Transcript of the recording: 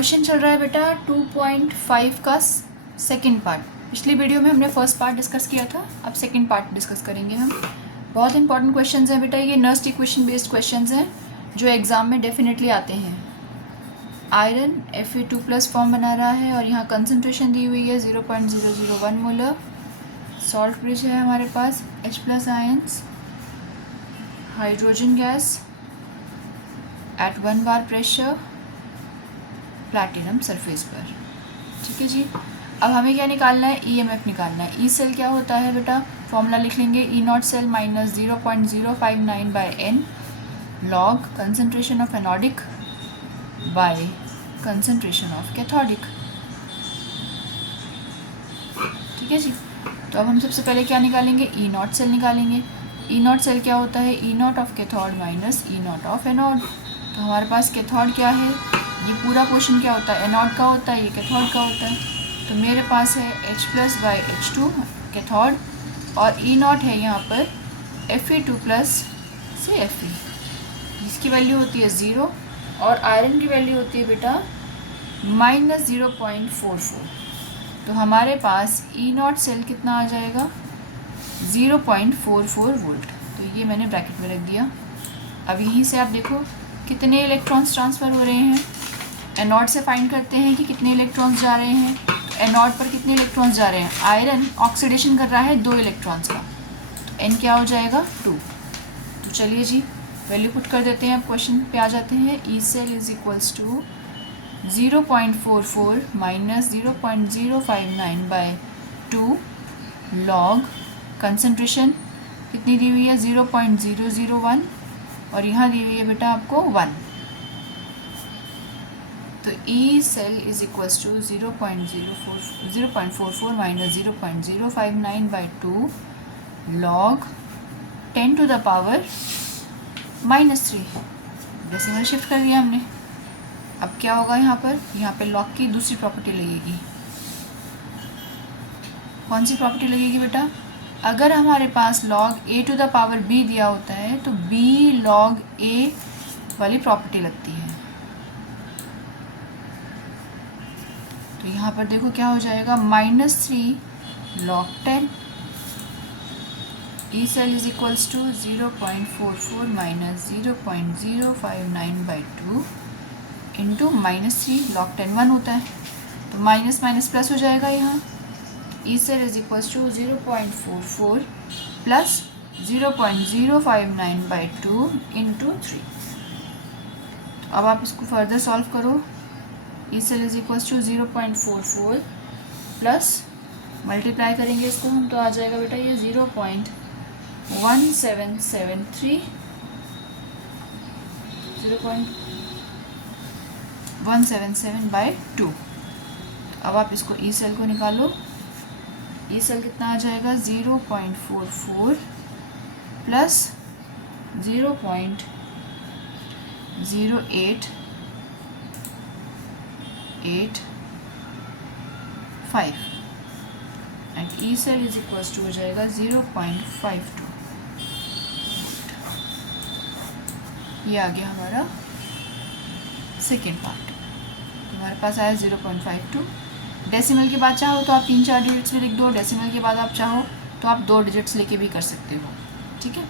Question चल रहा है बेटा 2.5 का सेकंड पार्ट। पिछली वीडियो में हमने फर्स्ट पार्ट डिस्कस किया था, अब सेकंड पार्ट डिस्कस करेंगे हम। बहुत इंपॉर्टेंट क्वेश्चंस हैं बेटा, ये नर्स्ट इक्वेशन बेस्ड क्वेश्चंस हैं जो एग्ज़ाम में डेफिनेटली आते हैं। आयरन Fe2+ फॉर्म बना रहा है और यहाँ कंसनट्रेशन दी हुई है 0.001 मोलर। सॉल्ट ब्रिज है हमारे पास, H+ ions, hydrogen gas at 1 bar pressure, platinum surface पर। ठीक है जी। अब हमें क्या निकालना है? EMF निकालना है। ई सेल क्या होता है बेटा? फॉर्मूला लिख लेंगे, E0 cell minus 0.059/n log concentration of anodic by concentration of cathodic. ठीक है जी। तो अब हम सबसे पहले क्या निकालेंगे? E0 सेल निकालेंगे। E0 सेल क्या होता है? E0 of cathode minus E0 of anode. तो हमारे पास कैथोड क्या है? ये पूरा पोर्शन क्या होता है? एनोड का होता है, ये कैथोड का होता है। तो मेरे पास है H+/H2 कैथोड और E0 है यहाँ पर Fe2+ से Fe, जिसकी वैल्यू होती है 0 और आयरन की वैल्यू होती है बेटा -0.44। तो हमारे पास E0 सेल कितना आ जाएगा? 0.44 वोल्ट। तो ये मैंने ब्रैकेट में रख दिया। अब यहीं से आप देखो कितने इलेक्ट्रॉन्स ट्रांसफ़र हो रहे हैं। एनोड से फाइंड करते हैं कि कितने इलेक्ट्रॉन्स जा रहे हैं। तो एनोड पर कितने इलेक्ट्रॉन्स जा रहे हैं? आयरन ऑक्सीडेशन कर रहा है 2 इलेक्ट्रॉन्स का, तो एन क्या हो जाएगा? 2। तो चलिए जी वैल्यू पुट कर देते हैं। अब क्वेश्चन पे आ जाते हैं। E cell is equals to 0.44 minus 0.059/2 log concentration कितनी दी हुई है? 0.001 और यहाँ दी हुई है बेटा आपको 1। तो E cell is equals to 0.44 minus 0.059/2 log 10 to the power -3। Decimal shift कर दिया हमने। अब क्या होगा यहाँ पर लॉग की दूसरी प्रॉपर्टी लगेगी। कौन सी प्रॉपर्टी लगेगी बेटा? अगर हमारे पास log a to the power b दिया होता है तो b log a वाली प्रॉपर्टी लगती है। तो यहाँ पर देखो क्या हो जाएगा? -3 log 10। E cell is equals to 0.44 minus 0.059/2 into -3 log 10 1 होता है, तो माइनस माइनस प्लस हो जाएगा यहाँ। E cell is equals to 0.44 plus 0.059/2 into 3। अब आप इसको फर्दर सॉल्व करो। E cell is equals to 0.44 plus multiply करेंगे इसको हम, तो आ जाएगा बेटा ये 0.1773 अब आप इसको ई सेल को निकालो। ई सेल कितना आ जाएगा? 0.44 plus 0.0885 and E cell is equals to हो जाएगा 0.52। ये आ गया हमारा सेकेंड पार्ट। तो हमारे पास आया 0.52। डेसिमल के बाद चाहो तो आप 3-4 डिजिट्स में लिख दो, डेसिमल के बाद आप चाहो तो आप 2 डिजिट्स लेके भी कर सकते हो। ठीक है।